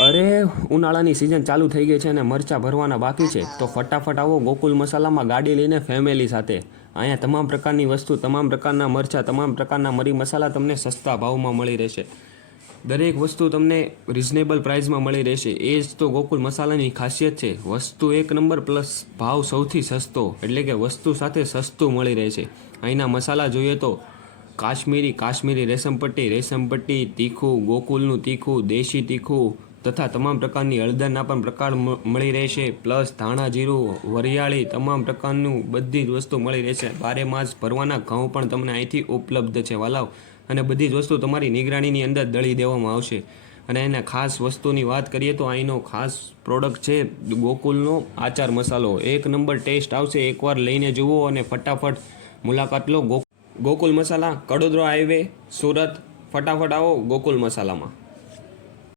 અરે ઉનાળાની સિઝન ચાલુ થઈ ગઈ છે અને મરચાં ભરવાના બાકી છે, તો ફટાફટ આવો ગોકુલ મસાલામાં ગાડી લઈને ફેમિલી સાથે. અહીંયા તમામ પ્રકારની વસ્તુ, તમામ પ્રકારના મરચાં, તમામ પ્રકારના મરી મસાલા તમને સસ્તા ભાવમાં મળી રહેશે. દરેક વસ્તુ તમને રિઝનેબલ પ્રાઇસમાં મળી રહેશે. એ જ તો ગોકુલ મસાલાની ખાસિયત છે. વસ્તુ એક નંબર પ્લસ ભાવ સૌથી સસ્તો, એટલે કે વસ્તુ સાથે સસ્તું મળી રહેશે. અહીંના મસાલા જોઈએ તો કાશ્મીરી રેશમપટ્ટી તીખું, ગોકુલનું તીખું, દેશી તીખું તથા તમામ પ્રકારની હળદરના પણ પ્રકાર મળી રહેશે. પ્લસ ધાણા જીરું, વરિયાળી, તમામ પ્રકારનું બધી જ વસ્તુ મળી રહેશે. બારે માસ ભરવાના ઘઉં પણ તમને અહીંથી ઉપલબ્ધ છે વાલાવ. અને બધી જ વસ્તુ તમારી નિગરાણીની અંદર દળી દેવામાં આવશે. અને એના ખાસ વસ્તુની વાત કરીએ તો અહીંનો ખાસ પ્રોડક્ટ છે ગોકુલનો આચાર મસાલો. એક નંબર ટેસ્ટ આવશે. એકવાર લઈને જુઓ અને ફટાફટ મુલાકાત લો. ગોકુલ મસાલા, કડોદરા હાઈવે, સુરત. ફટાફટ આવો ગોકુલ મસાલામાં.